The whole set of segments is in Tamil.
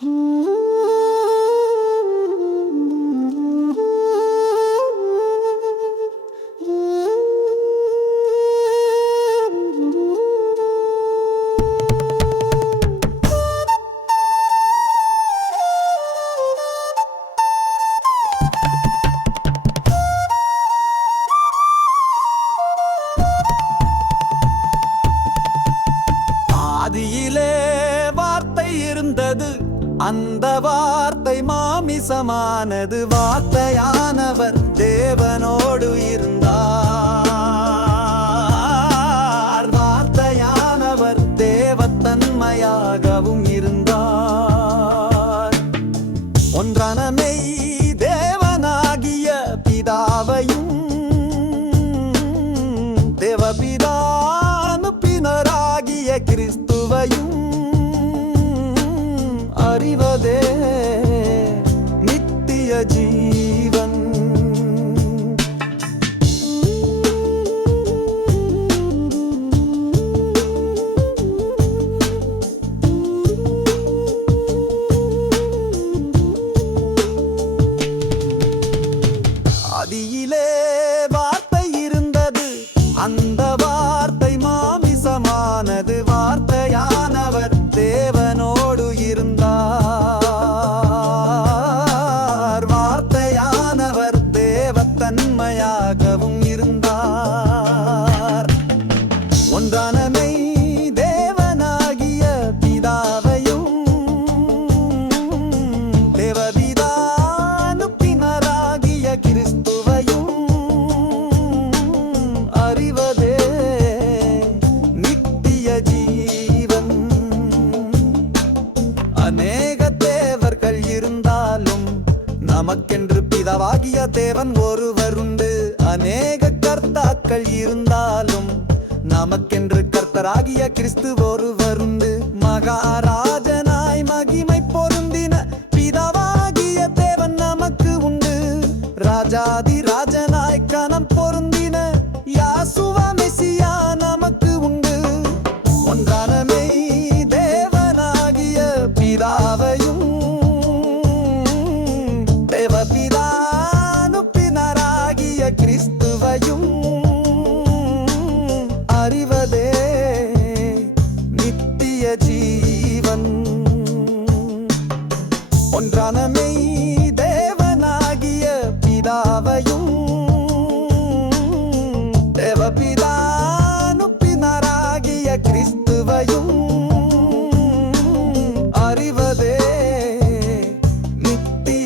Hmm. அந்த வார்த்தை மாமிசமானது வார்த்தையானவர் தேவனோடு dia de நமக்கென்று பிதவாகிய தேவன் ஒருவருண்டு. அநேக கர்த்தாக்கள் இருந்தாலும் நமக்கென்று கர்த்தராகிய கிறிஸ்து ஒருவருண்டு. மகாரா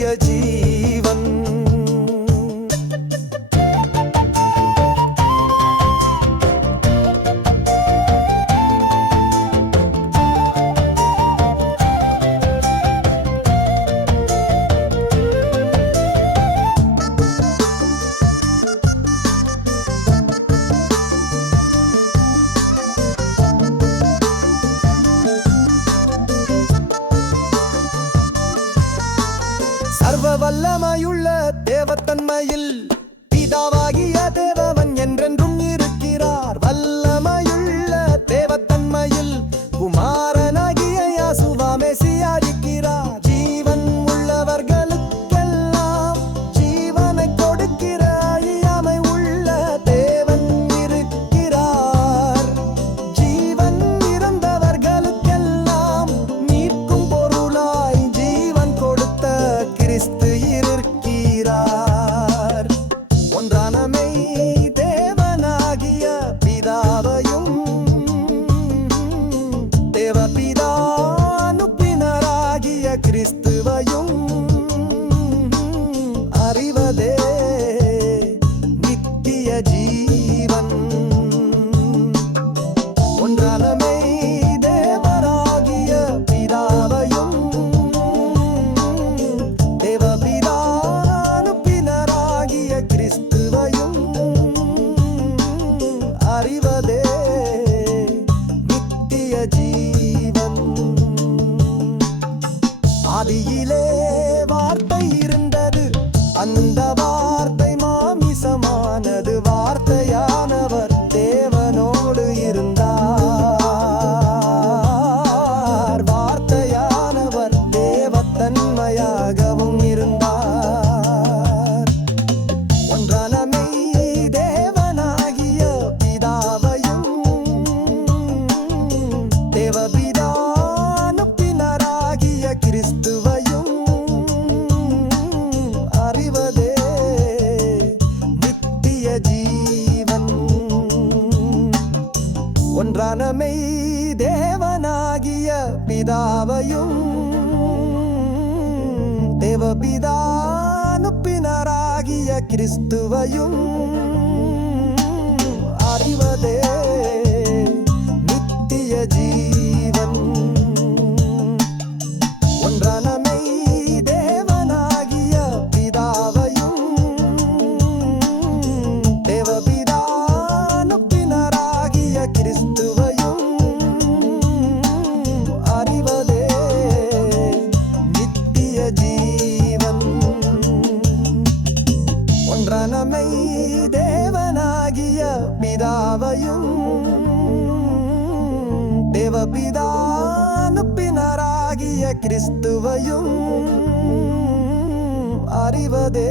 dia a dia. தன்மையில் கிறிஸ்துவையோ பிதாவையும் தேவபிதான் பினராகிய கிறிஸ்துவையும் ஒன்றனமை தேவனாகிய பிதாவையும் தேவபிதானுப்பினராகிய கிறிஸ்துவையும் அறிவதே.